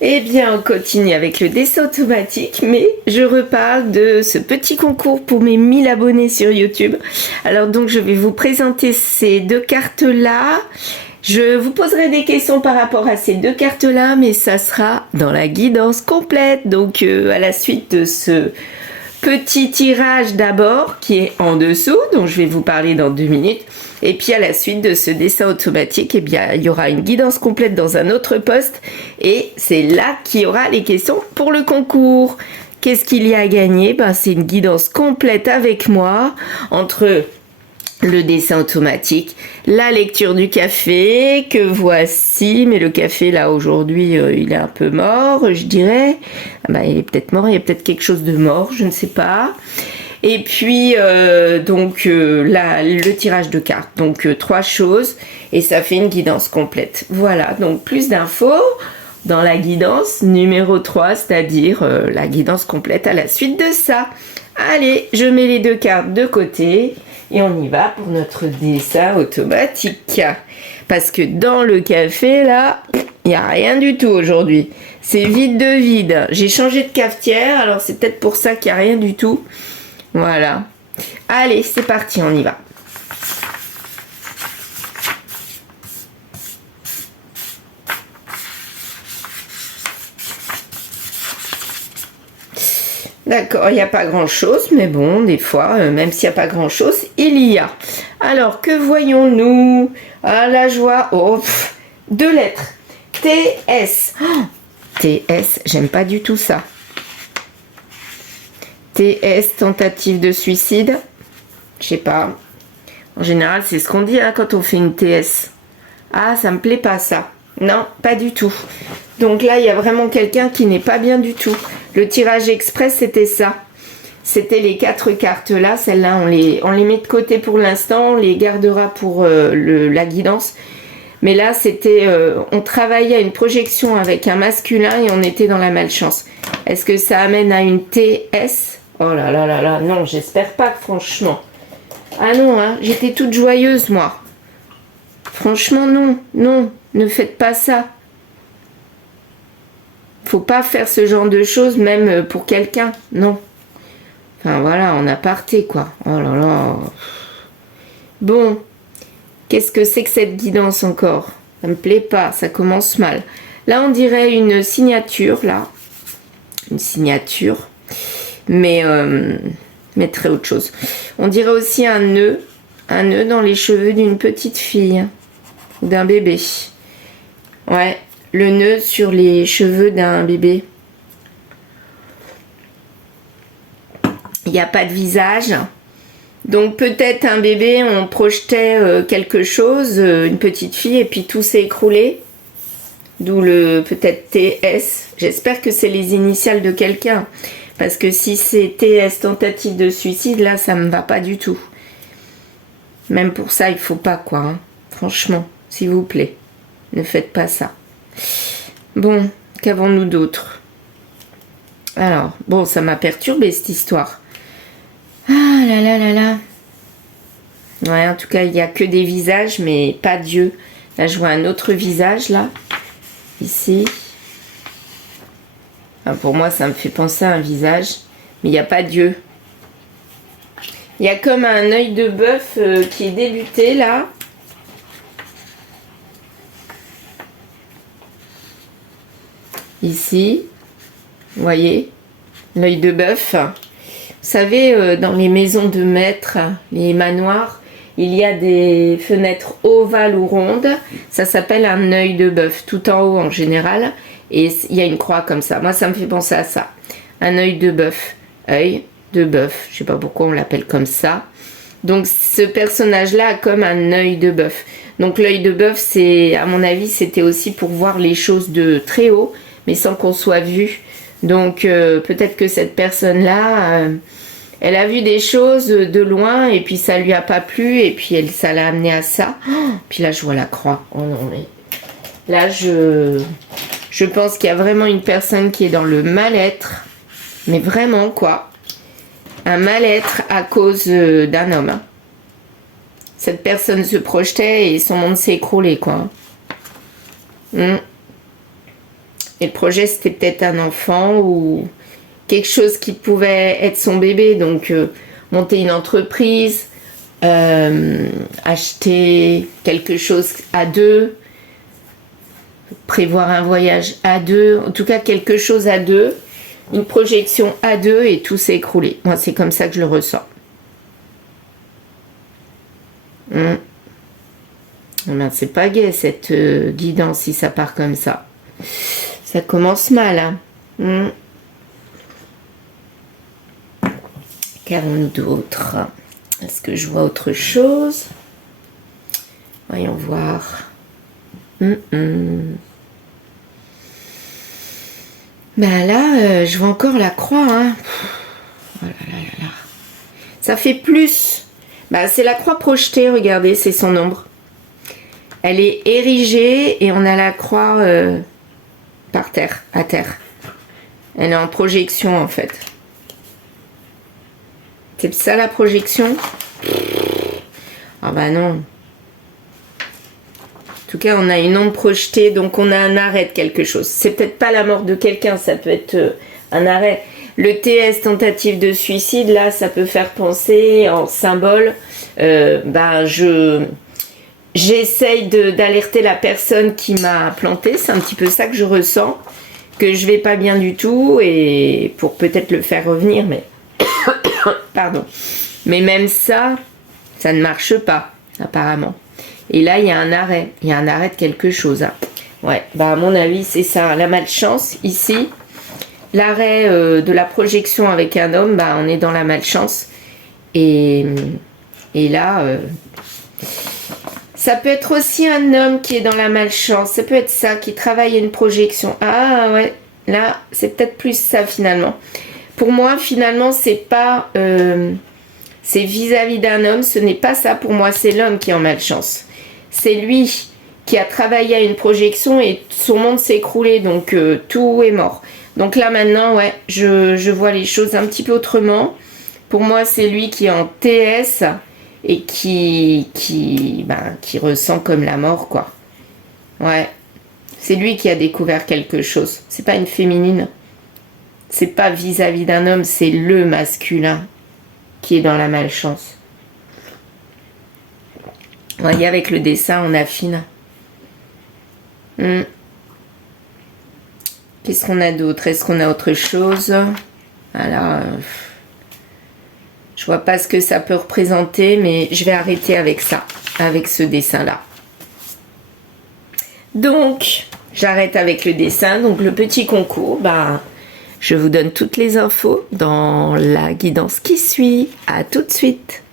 Eh bien, on continue avec le dessin automatique, mais je reparle de ce petit concours pour mes 1000 abonnés sur YouTube. Alors donc, je vais vous présenter ces deux cartes-là. Je vous poserai des questions par rapport à ces deux cartes-là, mais ça sera dans la guidance complète. Donc, à la suite de ce petit tirage d'abord, qui est en dessous, dont je vais vous parler dans 2 minutes. Et puis à la suite de ce dessin automatique, eh bien, il y aura une guidance complète dans un autre poste. Et c'est là qu'il y aura les questions pour le concours. Qu'est-ce qu'il y a à gagner? C'est une guidance complète avec moi, entre le dessin automatique, la lecture du café, que voici. Mais le café, là, aujourd'hui, il est un peu mort, je dirais. Il est peut-être mort, il y a peut-être quelque chose de mort, je ne sais pas. Et puis le tirage de cartes, donc 3 choses, et ça fait une guidance complète. Voilà, donc plus d'infos dans la guidance numéro 3, c'est-à-dire la guidance complète à la suite de ça. Allez, je mets les 2 cartes de côté et on y va pour notre dessin automatique. Parce que dans le café, là, il n'y a rien du tout aujourd'hui. C'est vide de vide. J'ai changé de cafetière, alors c'est peut-être pour ça qu'il n'y a rien du tout. Voilà. Allez, c'est parti, on y va. D'accord, il n'y a pas grand-chose, mais bon, des fois, même s'il n'y a pas grand-chose, il y a. Alors, que voyons-nous? Ah, la joie. Oh, 2 lettres. TS. Oh, TS, j'aime pas du tout ça. TS, tentative de suicide. Je sais pas. En général, c'est ce qu'on dit quand on fait une TS. Ah, ça me plaît pas ça. Non, pas du tout. Donc là, il y a vraiment quelqu'un qui n'est pas bien du tout. Le tirage express, c'était ça. C'était les 4 cartes là. Celles-là, on les met de côté pour l'instant. On les gardera pour la guidance. Mais là, c'était... on travaillait à une projection avec un masculin et on était dans la malchance. Est-ce que ça amène à une TS? Oh là là là là, non, j'espère pas, franchement. Ah non, hein, j'étais toute joyeuse, moi. Franchement, non, non, ne faites pas ça. Faut pas faire ce genre de choses, même pour quelqu'un, non. Enfin, voilà, en aparté, quoi. Oh là là. Bon, qu'est-ce que c'est que cette guidance encore? Ça me plaît pas, ça commence mal. Là, on dirait une signature, là. Une signature. Mais très autre chose. On dirait aussi un nœud dans les cheveux d'une petite fille ou d'un bébé. Ouais, le nœud sur les cheveux d'un bébé. Il n'y a pas de visage. Donc peut-être un bébé, on projetait quelque chose, une petite fille, et puis tout s'est écroulé. D'où le peut-être TS. J'espère que c'est les initiales de quelqu'un. Parce que si c'est TS, tentative de suicide, là, ça me va pas du tout. Même pour ça, il faut pas, quoi. Hein. Franchement, s'il vous plaît, ne faites pas ça. Bon, qu'avons-nous d'autre? Alors, bon, ça m'a perturbé, cette histoire. Ah là là là là. Ouais, en tout cas, il n'y a que des visages, mais pas Dieu. Là, je vois un autre visage, là. Ici. Pour moi, ça me fait penser à un visage, mais il n'y a pas Dieu. Il y a comme un œil de bœuf qui est débuté là. Ici, vous voyez, l'œil de bœuf. Vous savez, dans les maisons de maître, les manoirs, il y a des fenêtres ovales ou rondes. Ça s'appelle un œil de bœuf, tout en haut en général. Et il y a une croix comme ça. Moi, ça me fait penser à ça. Un œil de bœuf. Œil de bœuf. Je sais pas pourquoi on l'appelle comme ça. Donc, ce personnage-là a comme un œil de bœuf. Donc, l'œil de bœuf, c'est, à mon avis, c'était aussi pour voir les choses de très haut, mais sans qu'on soit vu. Donc, peut-être que cette personne-là, elle a vu des choses de loin, et puis ça lui a pas plu, et puis ça l'a amené à ça. Oh, puis là, je vois la croix. Oh non, mais... Là, je pense qu'il y a vraiment une personne qui est dans le mal-être. Mais vraiment, quoi. Un mal-être à cause d'un homme. Hein. Cette personne se projetait et son monde s'est écroulé, quoi. Et le projet, c'était peut-être un enfant ou quelque chose qui pouvait être son bébé. Donc, monter une entreprise, acheter quelque chose à deux, prévoir un voyage à deux, en tout cas quelque chose à deux, une projection à deux et tout s'est écroulé. Moi, c'est comme ça que je le ressens. Ben, c'est pas gai cette guidance si ça part comme ça. Ça commence mal. Hein. Qu'avons-nous d'autre? Est-ce que je vois autre chose? Voyons voir. Ben là, je vois encore la croix. Hein. Oh là là là là. Ça fait plus. Ben, c'est la croix projetée, regardez, c'est son ombre. Elle est érigée et on a la croix par terre, à terre. Elle est en projection en fait. C'est ça la projection? Ah bah non. En tout cas, on a une ombre projetée, donc on a un arrêt de quelque chose. C'est peut-être pas la mort de quelqu'un, ça peut être un arrêt. Le TS, tentative de suicide, là, ça peut faire penser en symbole. J'essaye d'alerter la personne qui m'a planté. C'est un petit peu ça que je ressens, que je vais pas bien du tout, et pour peut-être le faire revenir, mais pardon. Mais même ça, ça ne marche pas, apparemment. Et là, il y a un arrêt. Il y a un arrêt de quelque chose. Hein. Ouais, bah à mon avis, c'est ça. La malchance, ici, l'arrêt de la projection avec un homme, bah on est dans la malchance. Et là, ça peut être aussi un homme qui est dans la malchance. Ça peut être ça, qui travaille à une projection. Ah ouais, là, c'est peut-être plus ça finalement. Pour moi, finalement, c'est pas... c'est vis-à-vis d'un homme, ce n'est pas ça pour moi, c'est l'homme qui est en malchance. C'est lui qui a travaillé à une projection et son monde s'est écroulé, donc tout est mort. Donc là maintenant, ouais, je vois les choses un petit peu autrement. Pour moi, c'est lui qui est en TS et qui ressent comme la mort, quoi. Ouais, c'est lui qui a découvert quelque chose. C'est pas une féminine. C'est pas vis-à-vis d'un homme, c'est le masculin qui est dans la malchance. Vous voyez, avec le dessin, on affine. Qu'est-ce qu'on a d'autre? Est-ce qu'on a autre chose? Alors, je vois pas ce que ça peut représenter, mais je vais arrêter avec ça, avec ce dessin-là. Donc, j'arrête avec le dessin. Donc, le petit concours, je vous donne toutes les infos dans la guidance qui suit. À tout de suite.